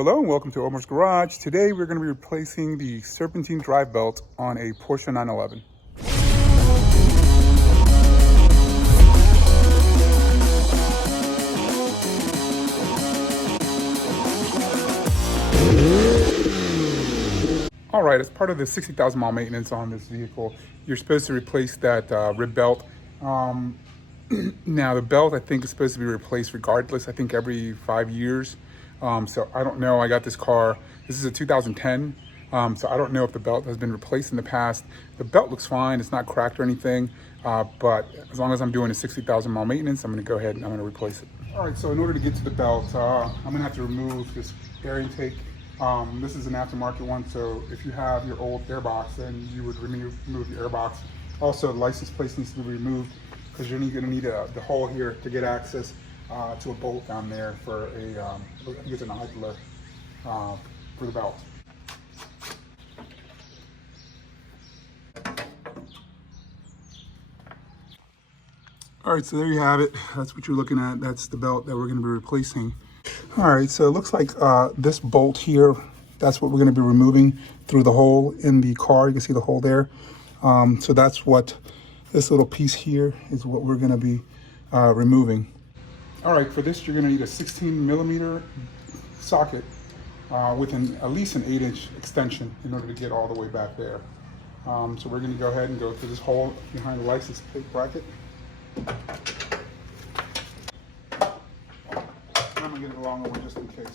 Hello, and welcome to Omar's Garage. Today we're going to be replacing the Serpentine drive belt on a Porsche 911. All right, as part of the 60,000 mile maintenance on this vehicle, you're supposed to replace that rib belt. Now the belt, I think, is supposed to be replaced regardless, I think every 5 years. So I don't know, I got this car, this is a 2010, so I don't know if the belt has been replaced in the past. The belt looks fine, it's not cracked or anything, but as long as I'm doing a 60,000 mile maintenance, I'm gonna go ahead and I'm gonna replace it. All right, so in order to get to the belt, I'm gonna have to remove this air intake. This is an aftermarket one, so if you have your old airbox, then you would remove your airbox. Also, the license plate needs to be removed because you're gonna need the hole here to get access to a bolt down there for a, I think it's an idler for the belt. All right, so there you have it. That's what you're looking at. That's the belt that we're gonna be replacing. All right, so it looks like this bolt here, that's what we're gonna be removing through the hole in the car. You can see the hole there. So that's what this little piece here is what we're gonna be removing. All right, for this, you're gonna need a 16mm socket with at least an 8-inch extension in order to get all the way back there. So we're gonna go ahead and go through this hole behind the license plate bracket. I'm gonna get it along one just in case.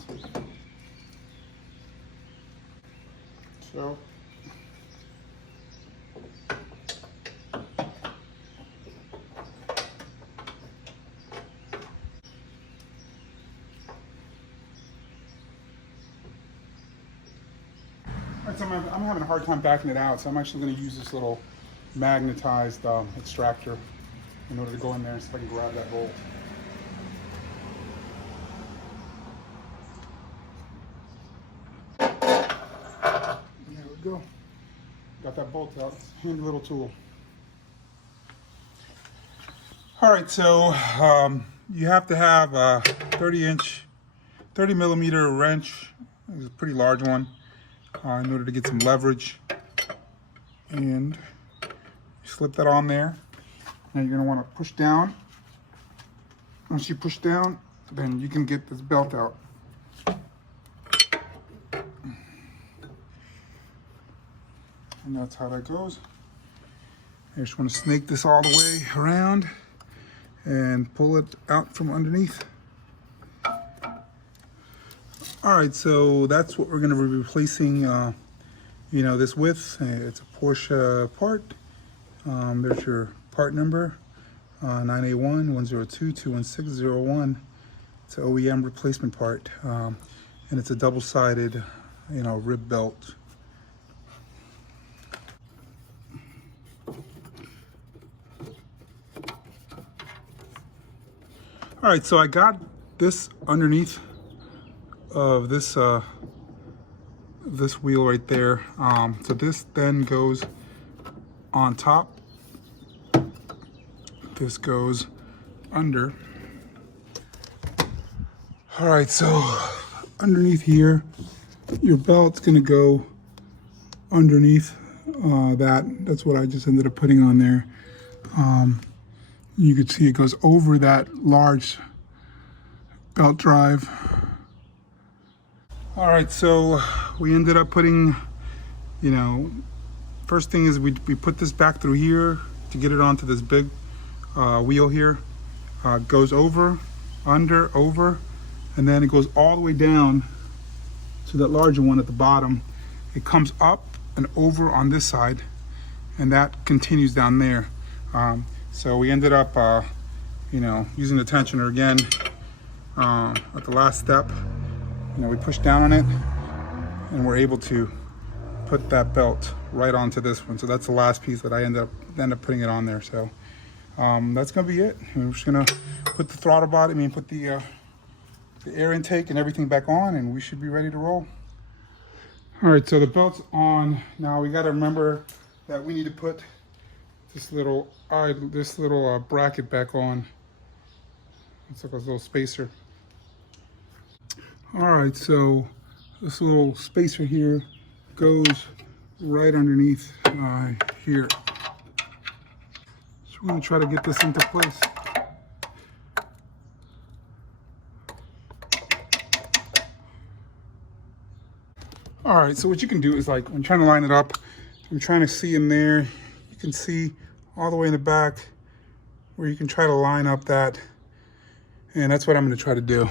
So. Alright, so I'm having a hard time backing it out, so I'm actually going to use this little magnetized extractor in order to go in there so I can grab that bolt. There we go. Got that bolt out. It's a handy little tool. Alright, so you have to have a 30mm wrench. It's a pretty large one. In order to get some leverage, and slip that on there. Now you're going to want to push down. Once you push down, then you can get this belt out. And that's how that goes. I just want to snake this all the way around and pull it out from underneath. All right, so that's what we're going to be replacing, this with. It's a Porsche part. There's your part number, 9A1-102-21601. It's an OEM replacement part, and it's a double-sided, rib belt. All right, so I got this underneath of this this wheel right there. So this then goes on top. This goes under. All right, so underneath here, your belt's gonna go underneath that's what I just ended up putting on there. You can see it goes over that large belt drive. All right, so we ended up putting, first thing is we put this back through here to get it onto this big wheel here. Goes over, under, over, and then it goes all the way down to that larger one at the bottom. It comes up and over on this side, and that continues down there. So we ended up, using the tensioner again at the last step. We push down on it, and we're able to put that belt right onto this one. So that's the last piece that I end up putting it on there. So that's gonna be it. We're just gonna put the throttle body, put the air intake and everything back on, and we should be ready to roll. All right, so the belt's on. Now we got to remember that we need to put this little bracket back on. It's like a little spacer. All right, so this little spacer here goes right underneath here. So we're going to try to get this into place. All right, so what you can do is, like, when trying to line it up, I'm trying to see in there, you can see all the way in the back where you can try to line up that, and that's what I'm going to try to do.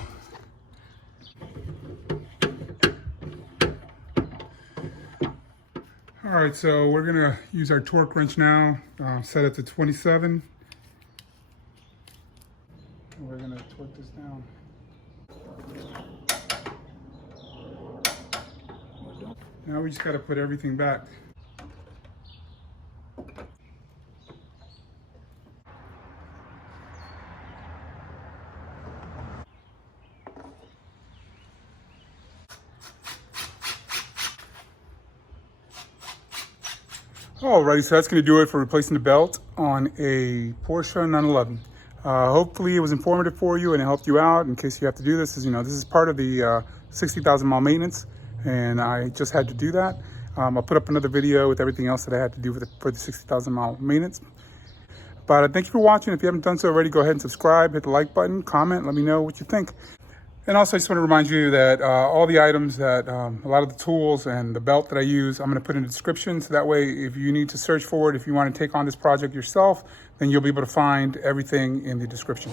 All right, so we're going to use our torque wrench now, set it to 27. And we're going to torque this down. Now we just got to put everything back. Alrighty, so that's going to do it for replacing the belt on a Porsche 911. Hopefully it was informative for you and it helped you out in case you have to do this. As you know, this is part of the 60,000 mile maintenance, and I just had to do that. I'll put up another video with everything else that I had to do for the 60,000 mile maintenance. But thank you for watching. If you haven't done so already, go ahead and subscribe, hit the like button, comment, let me know what you think. And also, I just want to remind you that all the items that, a lot of the tools and the belt that I use, I'm going to put in the description. So that way, if you need to search for it, if you want to take on this project yourself, then you'll be able to find everything in the description.